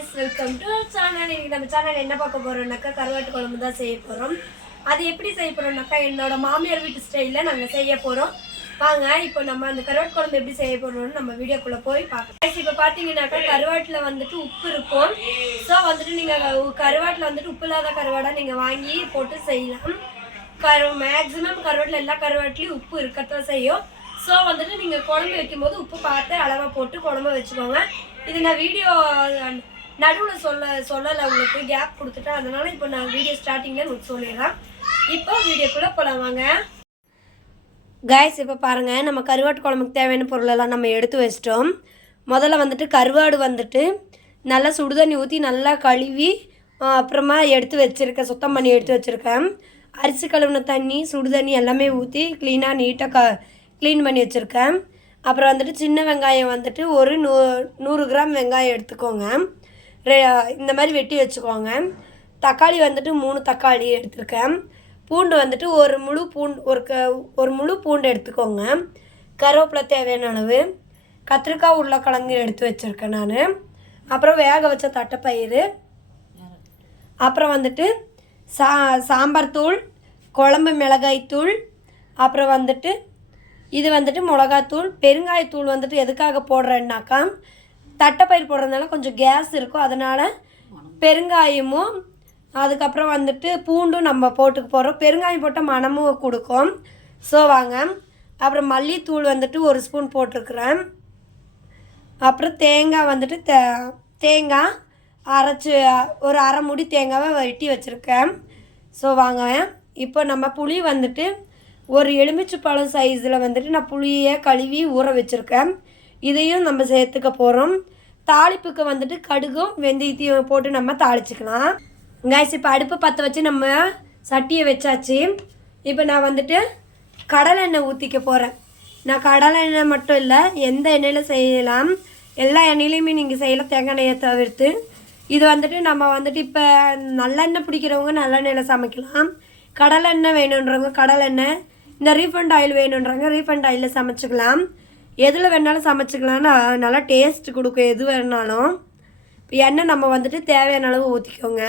Guys welcome to channel இன்னைக்கு நம்ம channel என்ன பார்க்க போகிறோம்னாக்கா கருவாட்டு குழம்பு தான் செய்ய போகிறோம் அது எப்படி செய்ய போகிறோம்னாக்கா என்னோட மாமியார் வீட்டு ஸ்டைலில் நாங்கள் செய்ய போகிறோம் வாங்க இப்போ நம்ம அந்த கருவாட்டு குழம்பு எப்படி செய்ய போகிறோம்னு நம்ம வீடியோக்குள்ளே போய் பார்க்கலாம். இப்போ பார்த்தீங்கன்னாக்கா கருவாட்டில் வந்துட்டு உப்பு இருக்கும். ஸோ வந்துட்டு நீங்கள் கருவாட்டில் வந்துட்டு உப்பு இல்லாத கருவாடாக நீங்கள் வாங்கி போட்டு செய்யலாம். கரு மேக்ஸிமம் கருவாட்டில் எல்லா கருவாட்டிலையும் உப்பு இருக்கத்தான் செய்யும். ஸோ வந்துட்டு நீங்கள் குழம்பு வைக்கும்போது உப்பு பார்த்து அளவாக போட்டு குழம்பு வச்சுக்கோங்க. இது நான் வீடியோ நடுவில் சொல்ல சொல்லலை உங்களுக்கு கேப் கொடுத்துட்டேன் அதனால இப்போ நான் வீடியோ ஸ்டார்டிங்கில் உங்களுக்கு சொல்லிடுறேன். இப்போ வீடியோக்குள்ளே போகலாம் வாங்க. கைஸ் இப்போ பாருங்கள் நம்ம கருவாட்டு குழம்புக்கு தேவையான பொருளெல்லாம் நம்ம எடுத்து வச்சிட்டோம். முதல்ல வந்துட்டு கருவாடு வந்துட்டு நல்லா சுடுதண்ணி ஊற்றி நல்லா கழுவி அப்புறமா எடுத்து வச்சுருக்கேன் சுத்தம் பண்ணி எடுத்து வச்சுருக்கேன். அரிசி கழுவின தண்ணி சுடுதண்ணி எல்லாமே ஊற்றி க்ளீனாக நீட்டாக க க்ளீன் பண்ணி வச்சுருக்கேன். அப்புறம் வந்துட்டு சின்ன வெங்காயம் வந்துட்டு ஒரு நூ நூறு கிராம் வெங்காயம் எடுத்துக்கோங்க. இந்த மாதிரி வெட்டி வச்சுக்கோங்க. தக்காளி வந்துட்டு மூணு தக்காளி எடுத்திருக்கேன். பூண்டு வந்துட்டு ஒரு முழு பூண்டு ஒரு க ஒரு முழு பூண்டு எடுத்துக்கோங்க. கருவேப்பிலை தேவையான அளவு. கத்திரிக்காய் உருளைக்கிழங்கு எடுத்து வச்சுருக்கேன் நான். அப்புறம் வேக வச்ச தட்டைப்பயிறு. அப்புறம் வந்துட்டு சா சாம்பார் தூள் குழம்பு மிளகாய் தூள். அப்புறம் வந்துட்டு இது வந்துட்டு மிளகாத்தூள் பெருங்காயத்தூள் வந்துட்டு எதுக்காக போடுறேன்னாக்கா தட்டைப்பயிர் போடுறதுனால கொஞ்சம் கேஸ் இருக்கும். அதனால் பெருங்காயமும் அதுக்கப்புறம் வந்துட்டு பூண்டும் நம்ம போட்டுக்க போகிறோம் பெருங்காயம் போட்டால் மணமும் கொடுக்கும். ஸோ வாங்க. அப்புறம் மல்லித்தூள் வந்துட்டு ஒரு ஸ்பூன் போட்டிருக்கிறேன். அப்புறம் தேங்காய் வந்துட்டு தே தேங்காய் அரைச்சி ஒரு அரை முடி தேங்காவை வெட்டி வச்சுருக்கேன். ஸோ வாங்க. இப்போ நம்ம புளி வந்துட்டு ஒரு எலுமிச்சைப்பழம் சைஸில் வந்துட்டு நான் புளியை கழுவி ஊற வச்சுருக்கேன். இதையும் நம்ம சேர்த்துக்க போகிறோம் தாளிப்புக்கு வந்துட்டு கடுகும் வெந்தயத்தையும் போட்டு நம்ம தாளிச்சுக்கலாம். கைஸ் இப்போ அடுப்பை பற்ற வச்சு நம்ம சட்டியை வச்சாச்சு. இப்போ நான் வந்துட்டு கடலை எண்ணெய் ஊற்றிக்க போகிறேன் நான் கடலை எண்ணெய் மட்டும் இல்லை எந்த எண்ணெயில் செய்யலாம் எல்லா எண்ணெயிலையுமே நீங்கள் செய்யலாம் தேங்காய் எண்ணெயை தவிர்த்து. இது வந்துட்டு நம்ம வந்துட்டு இப்போ நல்லெண்ணெய் பிடிக்கிறவங்க நல்லெண்ணெயில் சமைக்கலாம். கடலெண்ணெய் வேணுன்றவங்க கடலெண்ணெய் இந்த ரீஃபண்ட் ஆயில் வேணுன்றவங்க ரீஃபண்ட் ஆயிலில் சமைச்சிக்கலாம். எதில் வேணாலும் சமைச்சிக்கலாம்னா நல்லா டேஸ்ட் கொடுக்கும். எது வேணாலும். இப்போ எண்ணெய் நம்ம வந்துட்டு தேவையான அளவு ஊற்றிக்கோங்க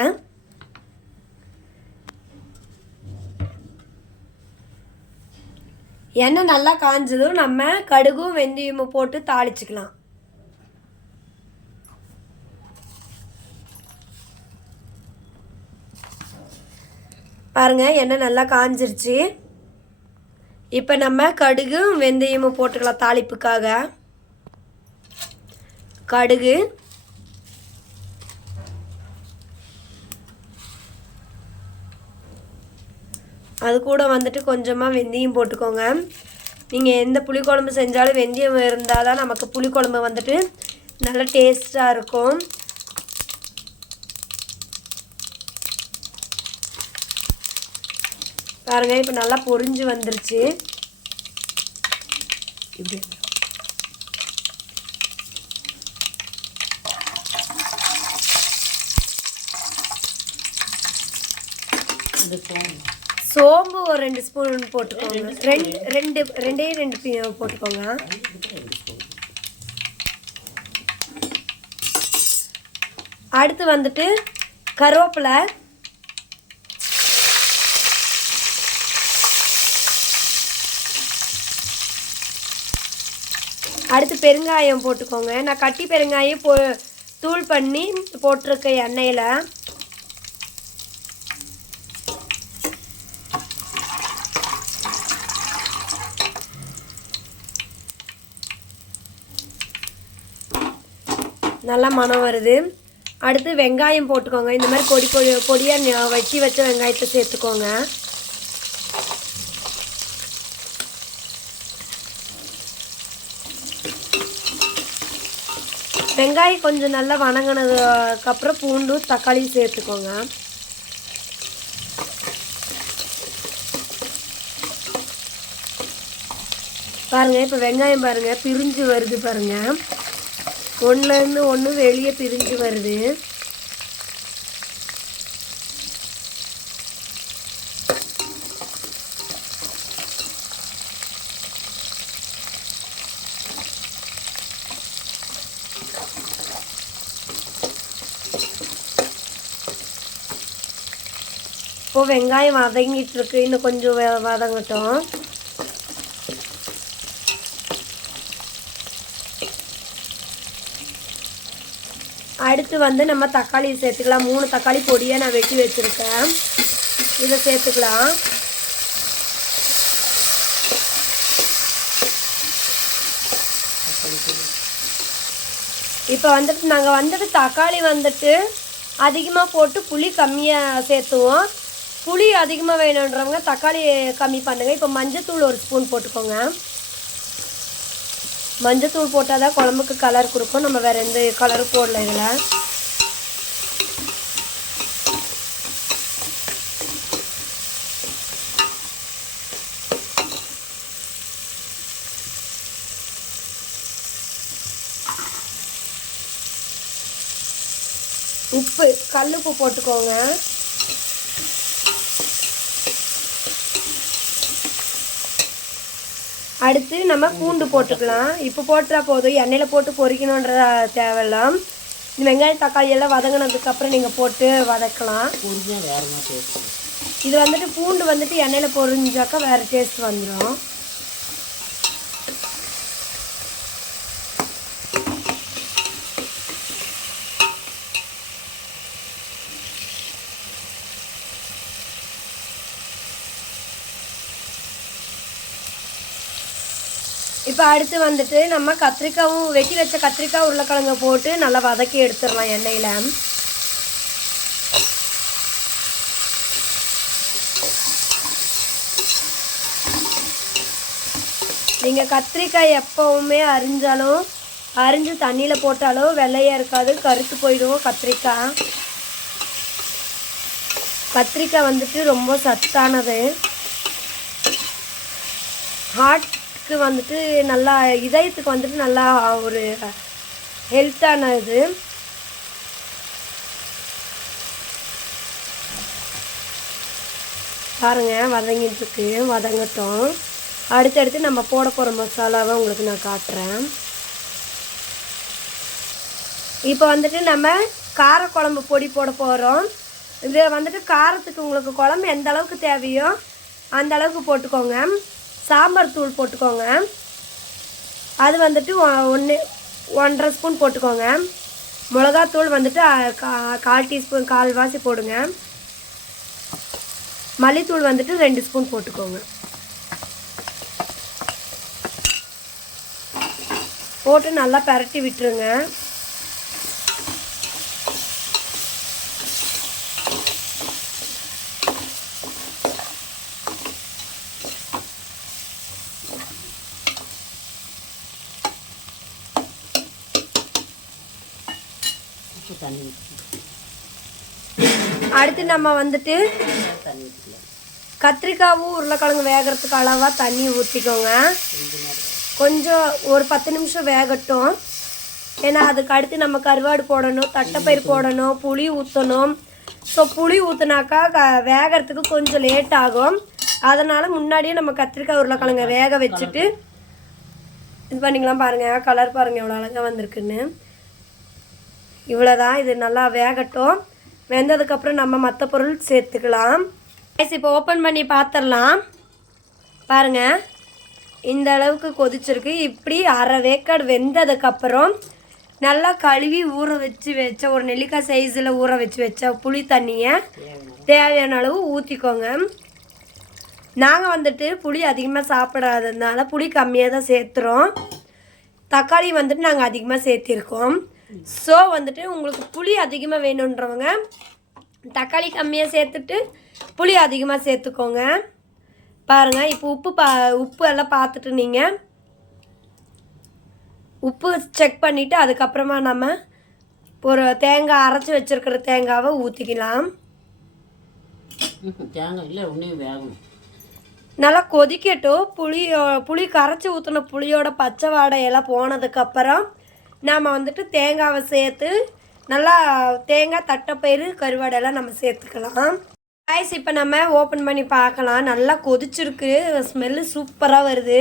எண்ணெய் நல்லா காஞ்சதும் நம்ம கடுகும் வெந்தயமும் போட்டு தாளிச்சுக்கலாம். பாருங்கள் எண்ணெய் நல்லா காஞ்சிருச்சு. இப்போ நம்ம கடுகும் வெந்தயமும் போட்டுக்கலாம் தாளிப்புக்காக. கடுகு. அது கூட வந்துட்டு கொஞ்சமாக வெந்தயம் போட்டுக்கோங்க. நீங்கள் எந்த புளிக்குழம்பு செஞ்சாலும் வெந்தயம் இருந்தால் தான் நமக்கு புளிக்குழம்பு வந்துட்டு நல்ல டேஸ்ட்டாக இருக்கும். பாருங்க இப்போ நல்லா பொரிஞ்சு வந்துருச்சு. இப்படி. சோம்பு. ஒரு ரெண்டு ஸ்பூன் போட்டுக்கோங்க. ரெண்டு ரெண்டு ரெண்டே ரெண்டு போட்டுக்கோங்க. அடுத்து வந்துட்டு கருவேப்பிலை. அடுத்து பெருங்காயம் போட்டுக்கோங்க. நான் கட்டி பெருங்காயம் போ தூள் பண்ணி போட்டிருக்கேன் எண்ணெயில். நல்லா மணம் வருது. அடுத்து வெங்காயம் போட்டுக்கோங்க. இந்த மாதிரி பொடி பொடி பொடியாக வச்சு வச்ச வெங்காயத்தை சேர்த்துக்கோங்க. வெங்காயம் கொஞ்சம் நல்லா வணங்கினதுக்கப்புறம் பூண்டும் தக்காளியும் சேர்த்துக்கோங்க. பாருங்க இப்போ வெங்காயம் பாருங்கள் பிரிஞ்சு வருது பாருங்க. ஒன்றுலேருந்து ஒன்று வெளியே பிரிஞ்சு வருது. இப்போ வெங்காயம் வதங்கிட்டு இருக்கு இன்னும் கொஞ்சம் வ- வதங்கட்டும். அடுத்து வந்து நம்ம தக்காளி சேர்த்துக்கலாம். மூணு தக்காளி பொடியை நான் வெட்டி வச்சுருக்கேன். இதை சேர்த்துக்கலாம். இப்போ வந்துட்டு நாங்கள் வந்துட்டு தக்காளி வந்துட்டு அதிகமாக போட்டு புளி கம்மியாக சேர்த்துவோம். புளி அதிகமாக வேணுன்றவங்க தக்காளி கம்மி பண்ணுங்கள் இப்போ மஞ்சத்தூள் ஒரு ஸ்பூன் போட்டுக்கோங்க. மஞ்சத்தூள் போட்டால் தான் குழம்புக்கு கலர் கொடுக்கும். நம்ம வேறு எந்த கலரும் போடல இதில். உப்பு கல்லுப்பு போட்டுக்கோங்க. அடுத்து நம்ம பூண்டு போட்டுக்கலாம். இப்போ போட்டா போதும். எண்ணெயில் போட்டு பொரிக்கணுன்ற தேவையில்ல. இந்த வெங்காயம் தக்காளி எல்லாம் வதங்கினதுக்கப்புறம் நீங்கள் போட்டு வதக்கலாம். இது வந்துட்டு பூண்டு வந்துட்டு எண்ணெயில் பொரிஞ்சாக்கா வேறு டேஸ்ட் வந்துடும் இப்போ அடுத்து வந்துட்டு நம்ம கத்திரிக்காவும் வெட்டி வச்ச கத்திரிக்காய் உருளைக்கிழங்க போட்டு நல்லா வதக்கி எடுத்துடலாம் எண்ணெயில். நீங்கள் கத்திரிக்காய் எப்போவுமே அரிஞ்சாலும் அரிஞ்சு தண்ணியில் போட்டாலும் வெள்ளையாக இருக்காது கருத்து போயிடும் கத்திரிக்காய். கத்திரிக்காய் வந்துட்டு ரொம்ப சத்தானது. ஹார்ட்க்கு வந்துட்டு நல்லா இதயத்துக்கு வந்துட்டு நல்லா ஒரு ஹெல்த்தான இது. பாருங்க வதங்கிட்டு இருக்கு வதங்கட்டும். அடுத்தடுத்து நம்ம போட போகிற மசாலாவை உங்களுக்கு நான் காட்டுறேன். இப்போ வந்துட்டு நம்ம கார குழம்பு பொடி போட போகிறோம் இது வந்துட்டு காரத்துக்கு உங்களுக்கு குழம்பு எந்த அளவுக்கு தேவையோ அந்த அளவுக்கு போட்டுக்கோங்க. சாம்பார் தூள் போட்டுக்கோங்க. அது வந்துட்டு ஒன்று ஒன்றரை ஸ்பூன் போட்டுக்கோங்க. மிளகாத்தூள் வந்துட்டு கா- கால் டீஸ்பூன் கால்வாசி போடுங்க. மல்லித்தூள் வந்துட்டு ரெண்டு ஸ்பூன் போட்டுக்கோங்க. போட்டு நல்லா பரட்டி விட்டுருங்க. உப்பு தண்ணி அடுத்து நம்ம வந்துட்டு தண்ணி ஊற்றிக்கலாம் கத்திரிக்காவும் உருளைக்கிழங்கு வேகிறதுக்கு அளவாக தண்ணி ஊற்றிக்கோங்க கொஞ்சம் ஒரு பத்து நிமிஷம் வேகட்டும். ஏன்னா அதுக்கு அடுத்து நம்ம கருவாடு போடணும் தட்டைப்பயிர் போடணும் புளி ஊற்றணும் ஸோ புளி ஊற்றுனாக்கா க வேகிறதுக்கு கொஞ்சம் லேட் ஆகும். அதனால் முன்னாடியே நம்ம கத்திரிக்காய் உருளைக்கிழங்க வேக வச்சுட்டு இது பண்ணிக்கலாம் பாருங்கள் கலர் பாருங்கள் எவ்வளோ அழகாக வந்திருக்குன்னு. இவ்வளோதான் இது நல்லா வேகட்டும். வெந்ததுக்கப்புறம் நம்ம மற்ற பொருள் சேர்த்துக்கலாம். கேஸ் இப்போ ஓப்பன் பண்ணி பார்த்துடலாம் பாருங்கள் இந்த அளவுக்கு கொதிச்சிருக்கு. இப்படி அரை வேக்காடு வெந்ததுக்கப்புறம் நல்லா கழுவி ஊற வச்சு வச்ச ஒரு நெல்லிக்காய் சைஸில் ஊற வச்சு வச்ச புளி தண்ணியை தேவையான தேவையான அளவு ஊற்றிக்கோங்க நாங்கள் வந்துட்டு புளி அதிகமாக சாப்பிடாததுனால புளி கம்மியாக தான் சேர்த்துறோம். தக்காளி வந்துட்டு நாங்கள் அதிகமாக சேர்த்திருக்கோம். ஸோ வந்துட்டு உங்களுக்கு புளி அதிகமாக வேணுன்றவங்க தக்காளி கம்மியாக சேர்த்துட்டு புளி அதிகமாக சேர்த்துக்கோங்க. பாருங்கள் இப்போ உப்பு பா உப்பு எல்லாம் பார்த்துட்டு நீங்கள் உப்பு செக் பண்ணிவிட்டு அதுக்கப்புறமா நம்ம ஒரு தேங்காய் அரைச்சி வச்சுருக்கிற தேங்காவை ஊற்றிக்கலாம். தேங்காய் இல்லை ஒன்றையும் வேகணும். நல்லா கொதிக்கட்டும். புளி புளி கரைச்சி ஊற்றின புளியோட பச்சை வாடையெல்லாம் போனதுக்கப்புறம் நாம் வந்துட்டு தேங்காவை சேர்த்து நல்லா தேங்காய் தட்டைப்பயிறு கருவாடெல்லாம் நம்ம சேர்த்துக்கலாம். ஐஸ் இப்போ நம்ம ஓப்பன் பண்ணி பார்க்கலாம். நல்லா கொதிச்சிருக்கு. ஸ்மெல்லு சூப்பராக வருது.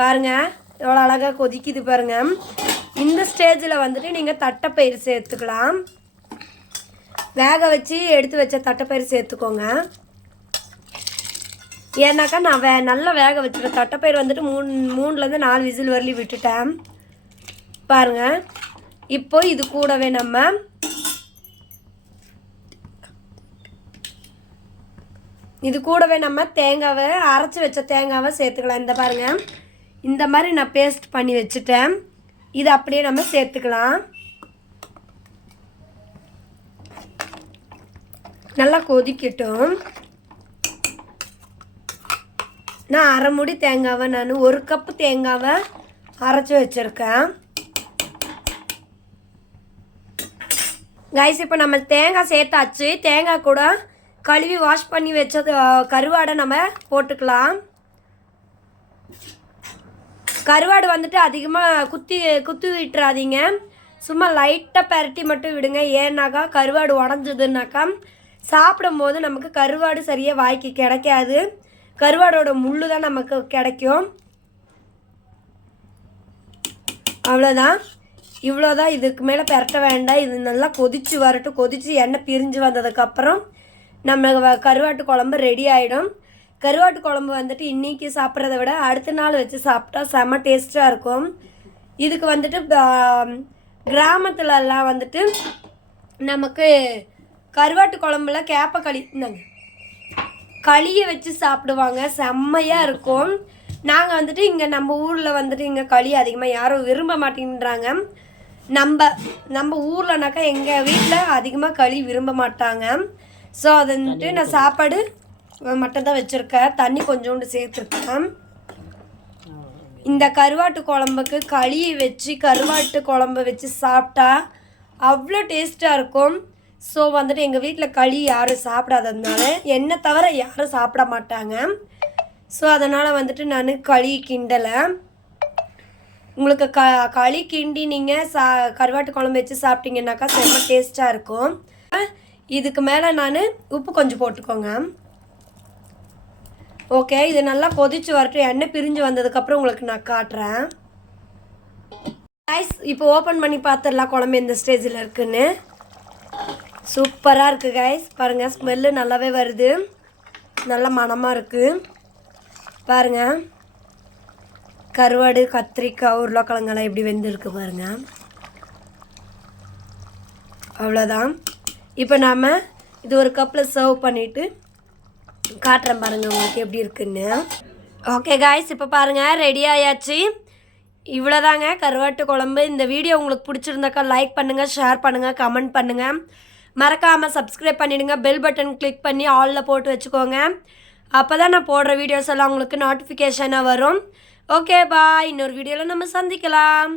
பாருங்கள் எவ்வளோ அழகாக கொதிக்குது பாருங்கள் இந்த ஸ்டேஜில் வந்துட்டு நீங்கள் தட்டைப்பயிறு சேர்த்துக்கலாம். வேக வச்சு எடுத்து வச்ச தட்டைப்பயிறு சேர்த்துக்கோங்க. ஏன்னாக்கா நான் வே நல்லா வேக வச்சுருக்கேன் தட்டைப்பயிறு வந்துட்டு மூணு மூணுலேருந்து நாலு விசில் வரலையும் விட்டுட்டேன். பாருங்க. இப்போ இது கூடவே நம்ம இது கூடவே நம்ம தேங்காவை அரைச்சி வச்ச தேங்காவை சேர்த்துக்கலாம். இந்த பாருங்க. இந்த மாதிரி நான் பேஸ்ட் பண்ணி வச்சுட்டேன். இது அப்படியே நம்ம சேர்த்துக்கலாம். நல்லா கொதிக்கட்டும். நான் அரை முடி தேங்காவை நான் ஒரு கப்பு தேங்காவை அரைச்சி வச்சுருக்கேன். கைஸ் இப்போ நம்ம தேங்காய் சேர்த்தாச்சு. தேங்காய் கூட கழுவி வாஷ் பண்ணி வச்சது கருவாடை நம்ம போட்டுக்கலாம். கருவாடு வந்துட்டு அதிகமாக குத்தி குத்தி விட்டுறாதீங்க. சும்மா லைட்டாக பரட்டி மட்டும் விடுங்க. ஏன்னாக்கா கருவாடு உடஞ்சதுனாக்கா சாப்பிடும்போது நமக்கு கருவாடு சரியாக வாய்க்கு கிடைக்காது. கருவாடோட முள்ளு தான் நமக்கு கிடைக்கும். அவ்வளோதான் இவ்வளோதான் இதுக்கு மேலே பெரட்ட வேண்டாம். இது நல்லா கொதிச்சு வரட்டும். கொதிச்சு எண்ணெய் பிரிஞ்சு வந்ததுக்கப்புறம் நம்ம வ- கருவாட்டு குழம்பு ரெடி ஆகிடும் கருவாட்டு குழம்பு வந்துட்டு இன்றைக்கி சாப்பிட்றத விட அடுத்த நாள் வச்சு சாப்பிட்டா செம்ம டேஸ்ட்டாக இருக்கும். இதுக்கு வந்துட்டு கிராமத்துலலாம் வந்துட்டு நமக்கு கருவாட்டு குழம்புல கேப்பை இந்தாங்க. களியை வச்சு சாப்பிடுவாங்க. செம்மையாக இருக்கும். நாங்கள் வந்துட்டு இங்கே நம்ம ஊரில் வந்துட்டு இங்கே களி அதிகமாக யாரும் விரும்ப மாட்டேங்கிறாங்க நம்ம நம்ம ஊர்லனாக்கா எங்கள் வீட்டில் அதிகமாக களி விரும்ப மாட்டாங்க. ஸோ அது வந்துட்டு நான் சாப்பாடு மட்டும் தான் வச்சுருக்கேன். தண்ணி கொஞ்சோண்டு சேர்த்துருக்கேன். இந்த கருவாட்டு குழம்புக்கு களியை வச்சு கருவாட்டு குழம்பு வச்சு சாப்பிட்டா அவ்வளோ டேஸ்ட்டாக இருக்கும். ஸோ வந்துட்டு எங்கள் வீட்டில் களி யாரும் சாப்பிடாததுனால என்னை தவிர யாரும் சாப்பிட மாட்டாங்க. ஸோ அதனால் வந்துட்டு நான் களி கிண்டலை. உங்களுக்கு க களி கிண்டி நீங்கள் சா கருவாட்டு குழம்பு வச்சு சாப்பிட்டீங்கன்னாக்கா செம்ம டேஸ்ட்டாக இருக்கும். இதுக்கு மேலே நான் உப்பு கொஞ்சம் போட்டுக்கோங்க. ஓகே இது நல்லா கொதிச்சு வரட்டும். எண்ணெய் பிரிஞ்சு வந்ததுக்கப்புறம் உங்களுக்கு நான் காட்டுறேன். கைஸ் இப்போ ஓப்பன் பண்ணி பார்த்துடலாம் குழம்பு எந்த ஸ்டேஜில் இருக்குன்னு. சூப்பராக இருக்குது கைஸ் பாருங்கள் ஸ்மெல்லு நல்லாவே வருது. நல்ல மணமாக இருக்குது பாருங்கள் கருவாடு கத்திரிக்காய் உருளைக்கிழங்கெல்லாம் எப்படி வெந்திருக்கு பாருங்கள் அவ்வளோதான் இப்போ நாம் இது ஒரு கப்பில் சர்வ் பண்ணிவிட்டு காட்டுறேன் பாருங்கள் உங்களுக்கு எப்படி இருக்குன்னு. ஓகே காய்ஸ் இப்போ பாருங்கள் ரெடி ஆயாச்சு. இவ்வளோதாங்க கருவாட்டு குழம்பு. இந்த வீடியோ உங்களுக்கு பிடிச்சிருந்தாக்கா லைக் பண்ணுங்கள் ஷேர் பண்ணுங்கள் கமெண்ட் பண்ணுங்கள் மறக்காமல் சப்ஸ்கிரைப் பண்ணிவிடுங்க பெல் பட்டன் கிளிக் பண்ணி ஆலில் போட்டு வச்சுக்கோங்க. அப்போ தான் நான் போடுற வீடியோஸ் எல்லாம் உங்களுக்கு நோட்டிஃபிகேஷனாக வரும். ஓகே பாய் இன்னொரு வீடியோவில் நம்ம சந்திக்கலாம்.